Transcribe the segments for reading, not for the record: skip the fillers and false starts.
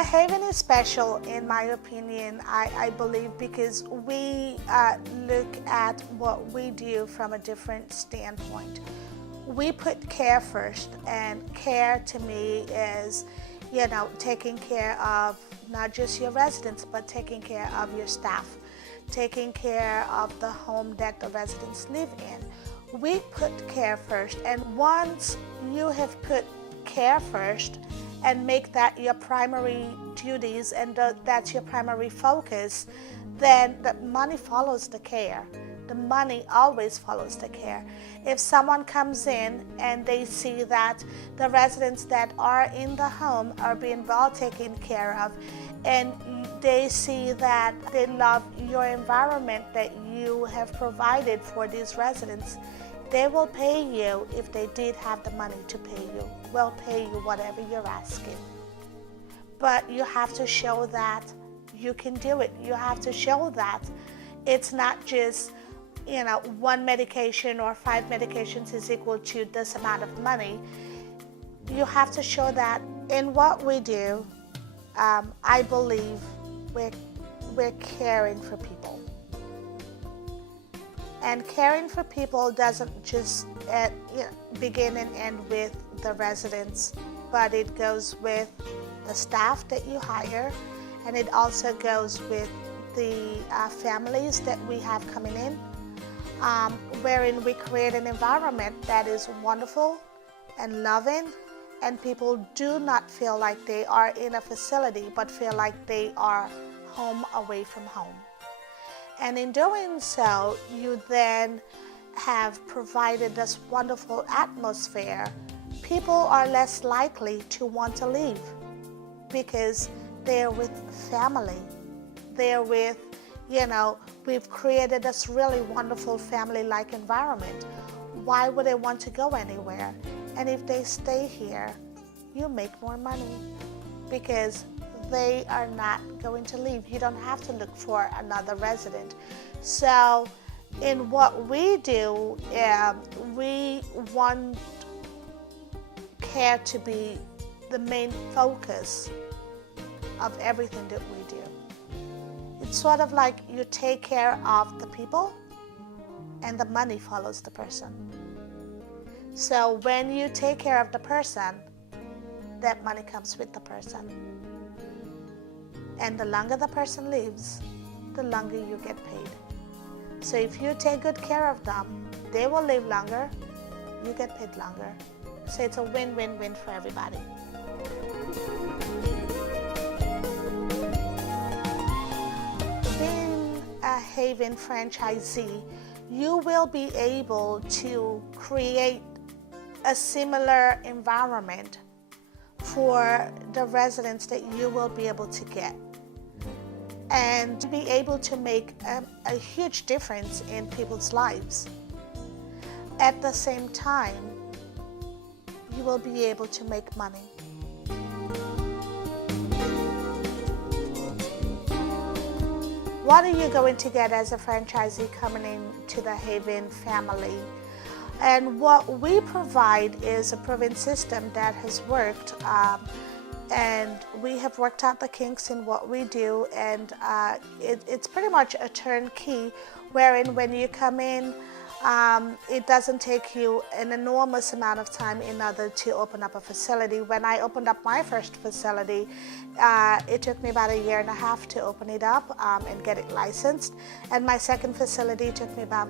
The Haven is special, in my opinion, I believe, because we look at what we do from a different standpoint. We put care first, and care to me is, taking care of not just your residents, but taking care of your staff, taking care of the home that the residents live in. We put care first, and once you have put care first and make that your primary duties and that's your primary focus, then the money follows the care. The money always follows the care. If someone comes in and they see that the residents that are in the home are being well taken care of, and they see that they love your environment that you have provided for these residents, they will pay you. If they did have the money to pay you, will pay you whatever you're asking. But you have to show that you can do it. You have to show that it's not just, one medication or 5 medications is equal to this amount of money. You have to show that in what we do, I believe we're caring for people. And caring for people doesn't just begin and end with the residents, but it goes with the staff that you hire, and it also goes with the families that we have coming in, wherein we create an environment that is wonderful and loving, and people do not feel like they are in a facility, but feel like they are home away from home. And in doing so, you then have provided this wonderful atmosphere. People are less likely to want to leave because they're with family. They're with, we've created this really wonderful family-like environment. Why would they want to go anywhere? And if they stay here, you make more money because they are not going to leave. You don't have to look for another resident. So in what we do, we want care to be the main focus of everything that we do. It's sort of like you take care of the people and the money follows the person. So when you take care of the person, that money comes with the person. And the longer the person lives, the longer you get paid. So if you take good care of them, they will live longer, you get paid longer. So it's a win-win-win for everybody. Being a Haven franchisee, you will be able to create a similar environment for the residents that you will be able to get, and be able to make a huge difference in people's lives. At the same time, you will be able to make money. What are you going to get as a franchisee coming into the Haven family? And what we provide is a proven system that has worked, and we have worked out the kinks in what we do, and it's pretty much a turnkey, wherein when you come in, it doesn't take you an enormous amount of time in order to open up a facility. When I opened up my first facility, it took me about 1.5 years to open it up and get it licensed. And my second facility took me about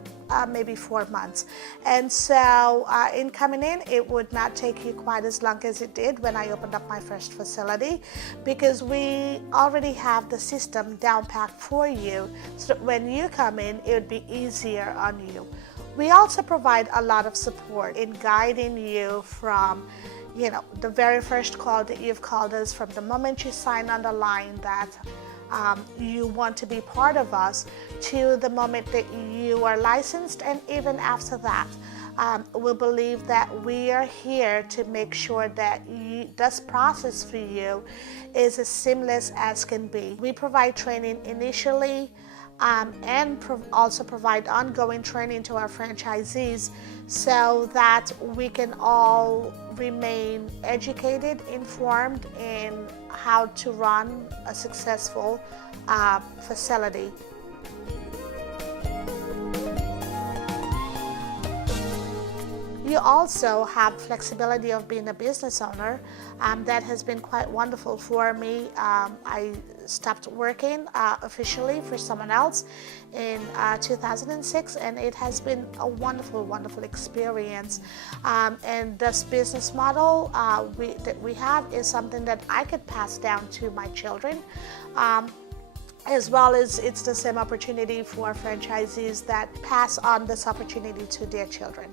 maybe 4 months. And so in coming in, it would not take you quite as long as it did when I opened up my first facility, because we already have the system down packed for you, so that when you come in, it would be easier on you. We also provide a lot of support in guiding you from, the very first call that you've called us, from the moment you sign on the line that you want to be part of us, to the moment that you are licensed, and even after that. We believe that we are here to make sure that this process for you is as seamless as can be. We provide training initially, and also provide ongoing training to our franchisees so that we can all remain educated, informed in how to run a successful facility. You also have flexibility of being a business owner. That has been quite wonderful for me. I stopped working officially for someone else in 2006, and it has been a wonderful, wonderful experience. And this business model that we have is something that I could pass down to my children. As well as it's the same opportunity for franchisees that pass on this opportunity to their children.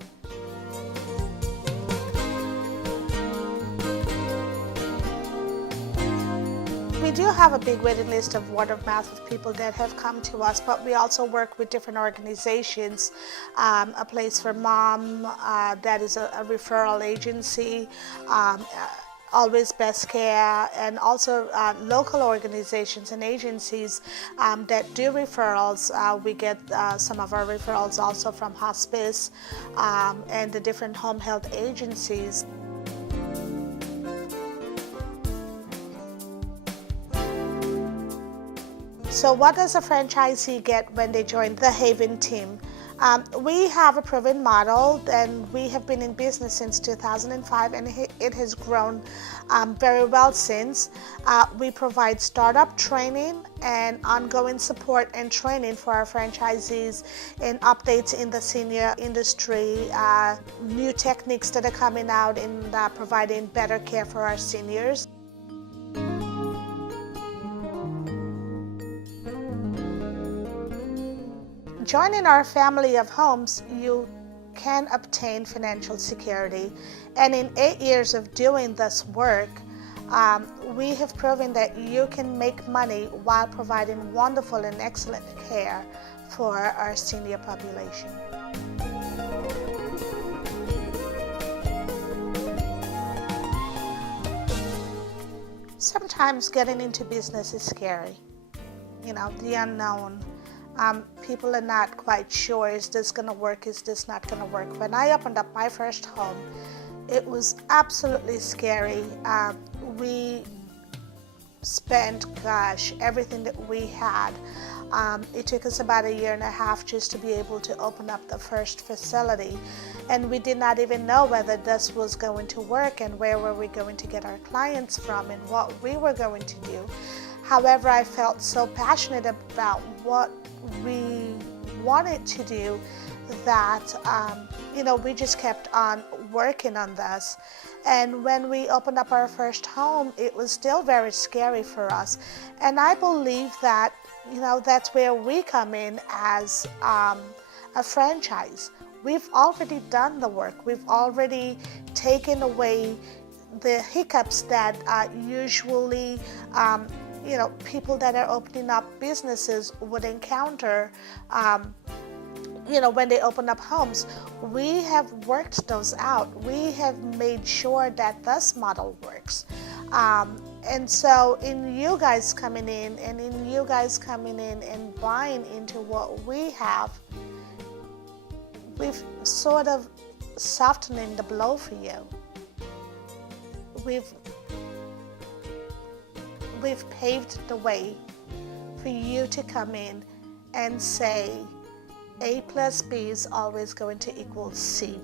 We do have a big waiting list of word of mouth of people that have come to us, but we also work with different organizations. A Place for Mom, that is a referral agency, Always Best Care, and also local organizations and agencies that do referrals. We get some of our referrals also from hospice and the different home health agencies. So what does a franchisee get when they join the Haven team? We have a proven model, and we have been in business since 2005, and it has grown very well since. We provide startup training and ongoing support and training for our franchisees in updates in the senior industry, new techniques that are coming out in providing better care for our seniors. Joining our family of homes, you can obtain financial security. And in 8 years of doing this work, we have proven that you can make money while providing wonderful and excellent care for our senior population. Sometimes getting into business is scary. You know, the unknown. People are not quite sure, is this going to work, is this not going to work? When I opened up my first home, it was absolutely scary. We spent, everything that we had. It took us about 1.5 years just to be able to open up the first facility. And we did not even know whether this was going to work and where were we going to get our clients from and what we were going to do. However, I felt so passionate about what we wanted to do that, we just kept on working on this. And when we opened up our first home, it was still very scary for us. And I believe that, that's where we come in as a franchise. We've already done the work. We've already taken away the hiccups that usually people that are opening up businesses would encounter, when they open up homes. We have worked those out. We have made sure that this model works. And so in you guys coming in and buying into what we have, we've sort of softening the blow for you. We've paved the way for you to come in and say A plus B is always going to equal C,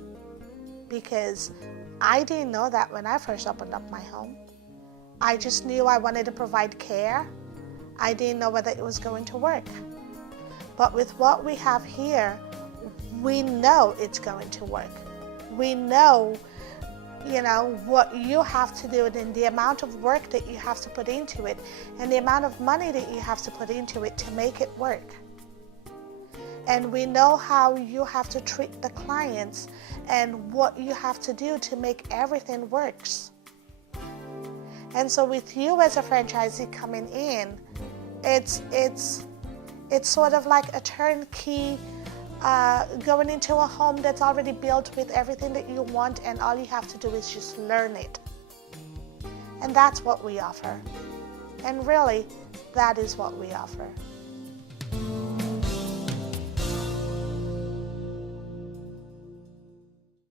because I didn't know that when I first opened up my home. I just knew I wanted to provide care. I didn't know whether it was going to work. But with what we have here, we know it's going to work. We know what you have to do and the amount of work that you have to put into it and the amount of money that you have to put into it to make it work. And we know how you have to treat the clients and what you have to do to make everything works. And so with you as a franchisee coming in, it's sort of like a turnkey going into a home that's already built with everything that you want, and all you have to do is just learn it. And that's what we offer. And really, that is what we offer.